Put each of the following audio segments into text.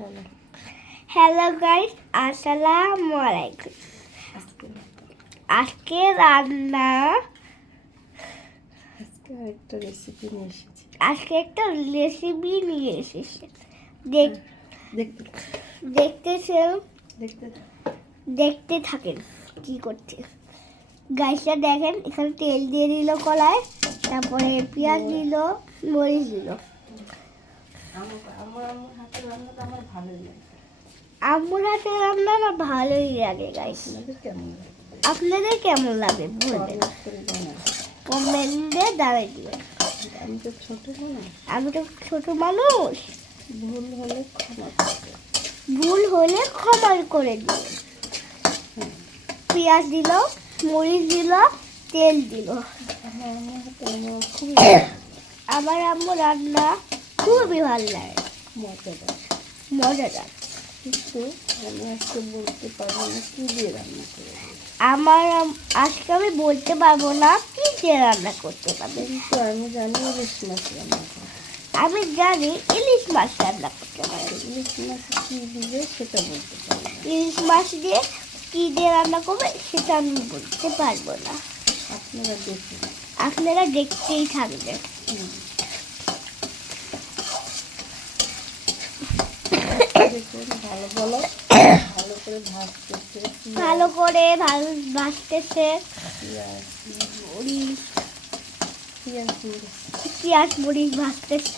বলো। Hello guys, আসসালামু আলাইকুম। আজকে রান্না একটা রেসিপি নিয়ে এসেছি। দেখতে থাকেন কি করছে। গাইসটা দেখেন, এখানে তেল দিয়ে দিল কড়ায়, তারপরে পেঁয়াজ দিল, মরিচ দিল। আম্মুর হাতের রান্না আমার ভালোই লাগে গাইস। আপনাদের কেমন লাগে বলবেন, কমেন্টে জানাই দিবেন। আমি তো ছোট মানুষ, ভুল হলে ক্ষমা করে দিবেন। পেঁয়াজ দিল, মরিচ দিল, তেল দিল। আমার আম্মু রান্না খুবই ভালো লাগে, মজাদার। কিন্তু আমি আজকে বলতে পারবো না কি দিয়ে রান্না করে। আজকে আমি বলতে পারবো না কি দিয়ে রান্না করতে পারবো, কিন্তু আমি জানি ইলিশ মাছ রান্না করে। আমি জানি ইলিশ মাছ রান্না করতে পারবো। ইলিশ মাছ কি দিবে সেটা বলতে পারবো না। ইলিশ মাছ দিয়ে কি দিয়ে রান্না করবে সেটা আমি বলতে পারবো না। আপনারা দেখতেই থাকবেন। ভালো করে ভাজতেছে, পেঁয়াজ মরিচ ভাজতেছে।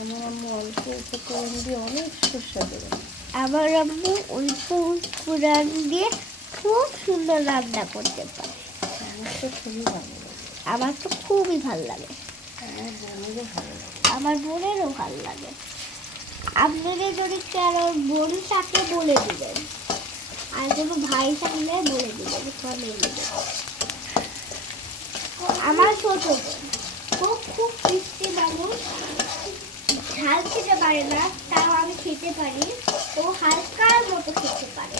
আমার আম্মু অল্প উপকরণ দিয়ে অনেক সুস্বাদু রান্না। আমার আম্মু অল্প উপকরণ দিয়ে খুব সুন্দর রান্না করতে পারে। আমার তো খুবই ভালো লাগে। আমার বোনেরও ভালো লাগে। আপনাদের যদি কারো বোন থাকে বলে দিবেন, আর কোনো ভাই থাকলে বলে দিবেন, আমার ছোট বোন খুব মিষ্টি মানুষ, ঝাল খেতে পারে না, তাও আমি খেতে পারি। ও হালকার মতো খেতে পারে,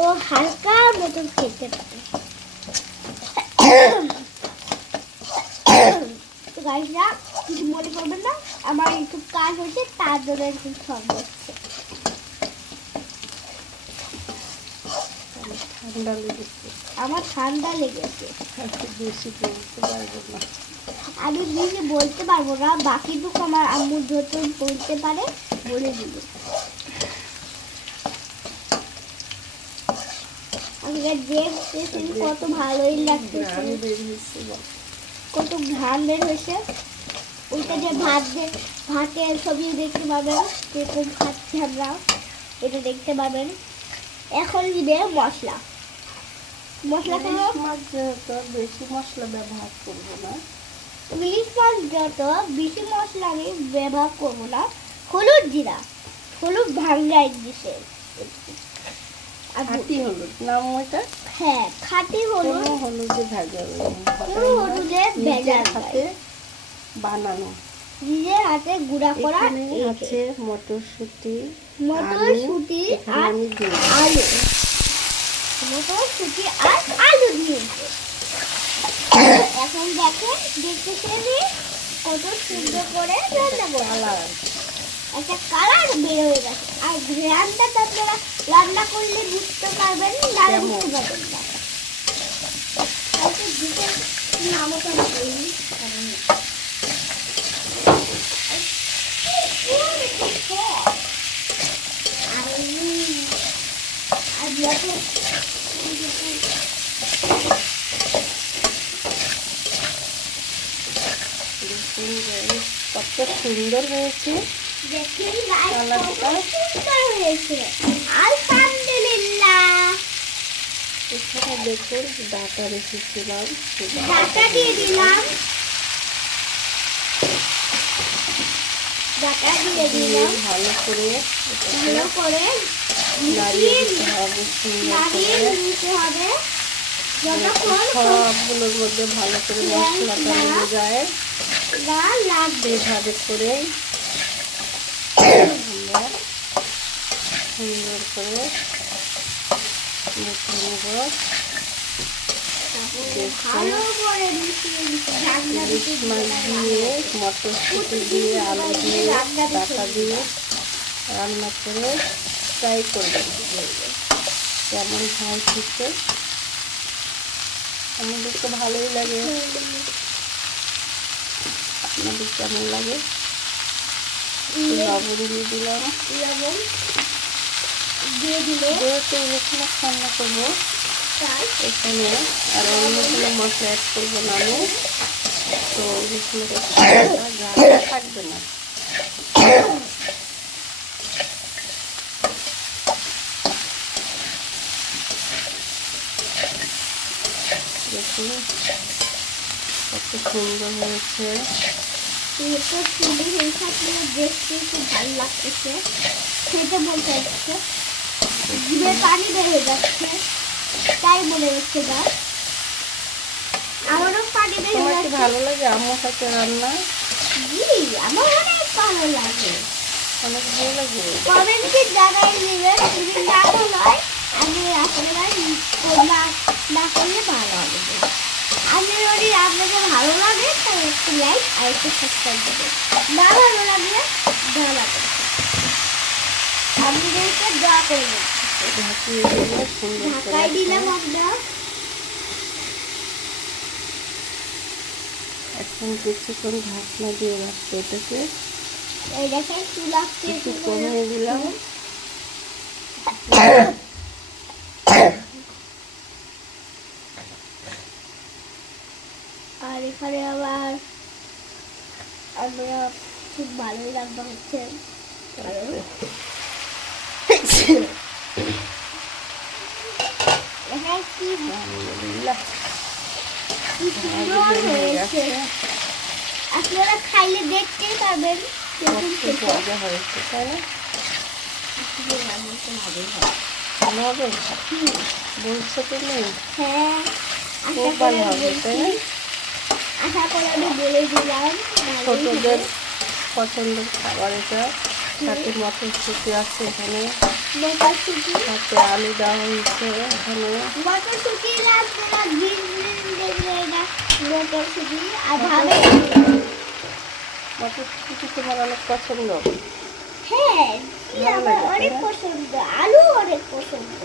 ও হালকার মতো খেতে পারে। গাইসরা কিছু মনে করবেন না, আমার একটু কাজ হচ্ছে, তার জন্য একটু শব্দ হচ্ছে। আমার ঠান্ডা লেগেছে, বেশি বলতে পারবো না। আমি বেশি বলতে পারবো না, বাকিটুকু আমার আম্মু যত বলতে পারে বলে দিব। কত ভালোই লাগতেছে, কত ঘ্রাণ বের হয়েছে। ওইটা যে ভাতের ছবি দেখতে পাবেন, কিরকম খাচ্ছি আমরা, এটা দেখতে পাবেন। এখন দিবে মশলা। বেশি মশলা ব্যবহার করবো না। ইলিশ মাছ যত বেশি মশলা আমি ব্যবহার করবো না। হলুদ জিরা, হলুদ ভাঙ্গাই দিছে। খাঁটি হলুদ নাম ওইটা? হ্যাঁ, খাঁটি হলুদ। হলুদে ভাজা, হলুদে ভেজা হাতে বানানো, নিজের হাতে গুঁড়া করা আছে। মটরশুঁটি আর আলু, মটরশুঁটি আর আলু দিয়েছে। এখন দেখেন, দেখতেছেন কত সুন্দর করে রান্না করা, একটা কালার বের হয়ে গেছে। আর ঘ্রাণটা আপনারা রান্না করলে বুঝতে পারবেন, না বুঝতে পারবেন না। কত সুন্দর হয়েছে, আলহামদুলিল্লাহ। এখানে দেখুন ডাটা রেখেছিলাম, ডাটা দিয়ে দিলাম, ডাটা দিয়ে দিলাম। ভালো করে নাড়িয়ে দিতে হবে, যতক্ষণ সবগুলোর মধ্যে ভালো করে মশলাটা লেগে যায়। এভাবে করে সুন্দর করে মেখে নেব। তারপরে ভালো করে মিশিয়ে ঢাকনা ইলিশ দিতে মাছ দিয়ে মটরশুঁটি দিয়ে আলু দিয়ে ডাটা দিয়ে রান্না করে ট্রাই করবেন কেমন হয় খেতে। আমাদের তো ভালোই লাগে, আপনাদের কেমন লাগে? লবণ দিয়ে দিলাম, লবণ দিয়ে দিল যেহেতু ইলিশ মাছ রান্না করবো তাই এখানে আর অন্য কোনো মশলা অ্যাড করবো না আমি, তো ইলিশ মাছের গায়ে থাকবে না। দেখুন কত সুন্দর হয়েছে। এটা চুলি হয়ে থাকলে দেখতে খুব ভালো লাগতেছে, খেতে বলতে হচ্ছে, জিভে পানি বের হয়ে যাচ্ছে, তাই মনে হচ্ছে না আমারও পানি বের তোমার হয়ে কি যাচ্ছে। ভালো লাগে আম্মুর হাতে রান্না? জি আমার অনেক ভালো লাগে। অনেক ভালো লাগে। কমেন্টে জানাই দিবেন যদি না হয় আমি আসলে না করলে ভালো হবে। আমি যদি আপনাদের ভালো লাগে তাহলে একটু লাইক আর একটু সাবস্ক্রাইব দেবেন, না ভালো লাগলে ভালো লাগে আপনাদেরকে দোয়া করবেন। ঢাকিয়ে দিলে সুন্দর করে ঢাকায় দিলাম আমরা। এখন কিছুক্ষণ ঢাকনা দিয়ে রাখবো এটাকে, এই দেখেন চুলাতে একটু কমিয়ে দিলাম। আর এখানে আবার আমরা খুব ভালোই রান্না হচ্ছে। এখানে কি আলহামদুলিল্লাহ কি সুন্দর হয়েছে, আপনারা খাইলে দেখতেই পাবেন কেমন খুব খেতে। মজা হয়েছে তাই না? ভালো হবে বলছো তুমি? হ্যাঁ খুব ভালো হবে তাই না? আশা করে আমি বলে দিলাম ভালোই ছোটদের হবে। পছন্দের খাবার এটা। সাথে মটরশুঁটি আছে এখানে, মটরশুঁটি সাথে আলু দেওয়া হয়েছে এখানে। মটরশুঁটি আপনারা গ্রিন গ্রিন দেখলে এটা মটরশুঁটি আর ভাবে মটরশুঁটি কি তোমার অনেক পছন্দ? হ্যাঁ কি ভালো আমার লাগে, অনেক তাই না? পছন্দ, আলু অনেক পছন্দ।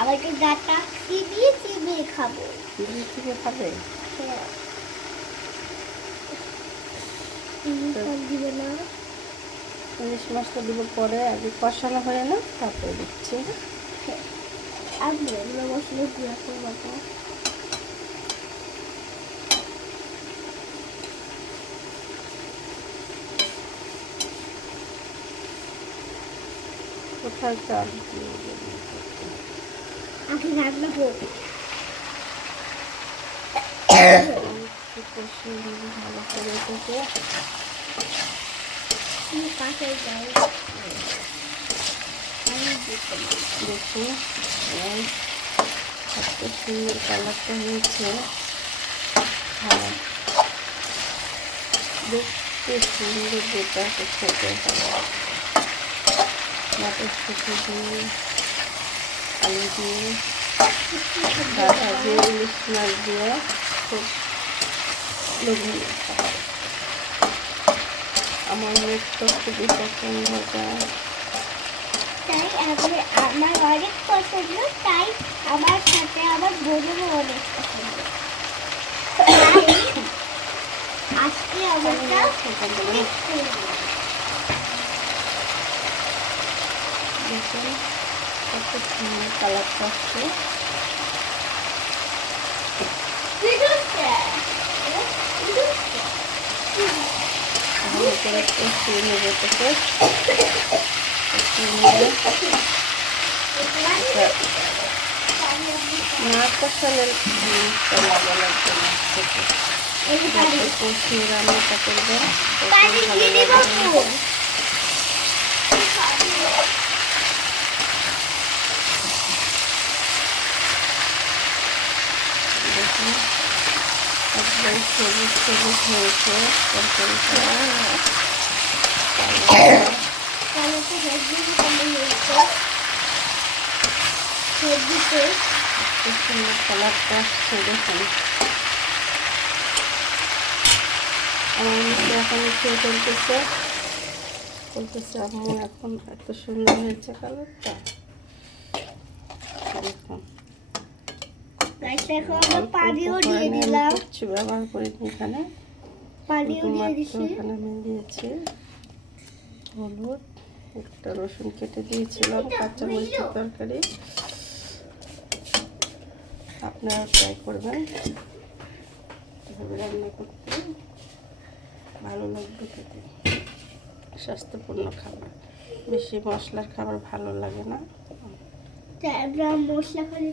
আমাকে ডাটা চিবিয়ে চিবিয়ে খাবো। চিবিয়ে চিবিয়ে খাবে? হ্যাঁ ইলিশ দিবে না, ইলিশ মাছটা দিব পরে, আগে কষানো হয়ে না তারপরে দিচ্ছি। আমি এগুলো মশলা গুঁড়া করবো না। কোথায় চাল আগে রান্না হোক। ভালো করে এটাকে কাছে যাই দেখুন কত সুন্দর কালারটা হয়েছে। হ্যাঁ দেখতে সুন্দর, যেটা খেতে ভালো। মটরশুঁটি দিয়ে আলু দিয়ে ডাটা দিয়ে ইলিশ মাছ দিয়ে খুব লোভনীয় খাবার। আমার মেয়ের তো খুবই পছন্দ এটা। তাই আমার অনেক পছন্দ, তাই আমার সাথে আমার বোনেরও অনেক পছন্দ। তাই আজকে আমরা দেখুন কত সুন্দর কালারটা আসছে। ভালো করে কষিয়ে নেবে এটাকে। কষিয়ে নিয়ে না কষালে জিনিসটা ভালো লাগবে না খেতে। যাতে কষিয়ে রান্নাটা করবেন পানি ভালো দিয়ে দিব লাগবে। তো। দেখুন একদম সবুজ সবুজ হয়েছে তরকারিটা। তাহলে তো হেডবিট কেমন হয়েছে, হেডবিটে খুব সুন্দর কালারটা আসছে দেখুন। আমার মুখে এখন খেয়ে বলতেছে আম্মু এখন এত সুন্দর হয়েছে কালারটা। দেখুন পানিও দিয়ে দিলাম, কিছু ব্যবহার করিনি এখানে, পানিও দিয়ে দিছি। এখানে আমি দিয়েছি হলুদ, একটা রসুন কেটে দিয়েছিলাম, কাঁচা মরিচের তরকারি। আপনারা ট্রাই করবেন, এভাবে রান্না করতে ভালো লাগবে খেতে। স্বাস্থ্যপূর্ণ খাবার, বেশি মশলার খাবার ভালো লাগে না। আমরা মশলা খালি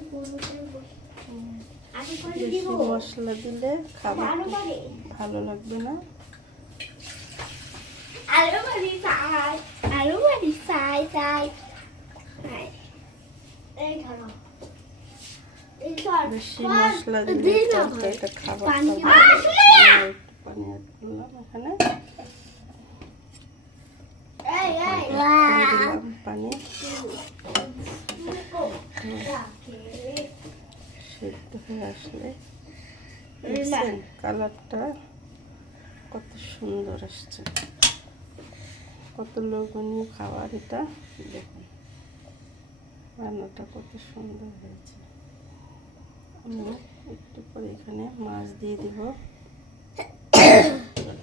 বেশি মশলা দিলে খাবার ভালো লাগবে না। বেশি মশলা দিলে তরকারিটা খাবার পানি অ্যাড করলাম এখানে, দিলাম পানি, সেদ্ধ হয়ে আসলে দেখছেন কালারটা কত সুন্দর আসছে, কত লোভনীয় খাবার এটা। দেখুন রান্নাটা কত সুন্দর হয়েছে। আমি একটু পরে এখানে মাছ দিয়ে দিব,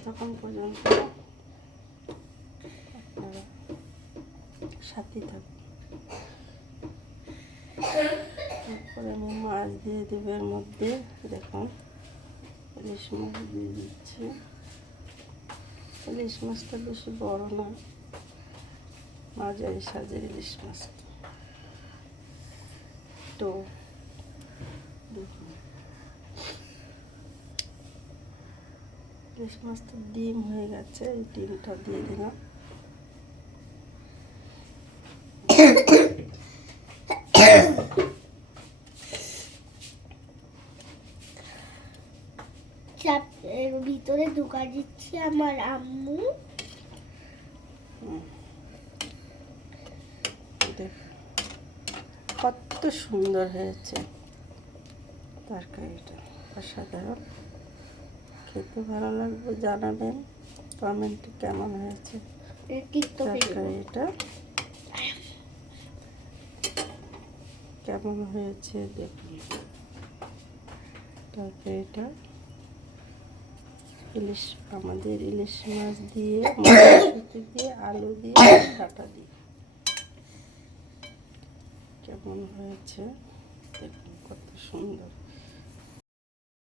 তখন পর্যন্ত আপনারা সাথে থাকুন। তারপরে আমি মাছ দিয়ে দেবো এর মধ্যে। দেখুন ইলিশ মাছ দিয়ে দিচ্ছি। ইলিশ মাছটা বেশি বড় না, মাঝারি সাজের ইলিশ মাছটা। তো দেখুন ইলিশ মাছটা ডিম হয়ে গেছে, এই ডিমটা দিয়ে দিলাম। ভিতরে ঢুকা দিচ্ছি আমার আম্মু। কত সুন্দর হয়েছে তরকারিটা, অসাধারণ। খেতে ভালো লাগবে, জানাবেন কমেন্টে কেমন হয়েছে তরকারিটা, কেমন হয়েছে দেখুন তরকারিটা। আমাদের ইলিশ মাছ দিয়ে, মটরশুঁটি দিয়ে, আলু দিয়ে, ডাঁটা দিয়ে কেমন হয়েছে দেখুন, কত সুন্দর।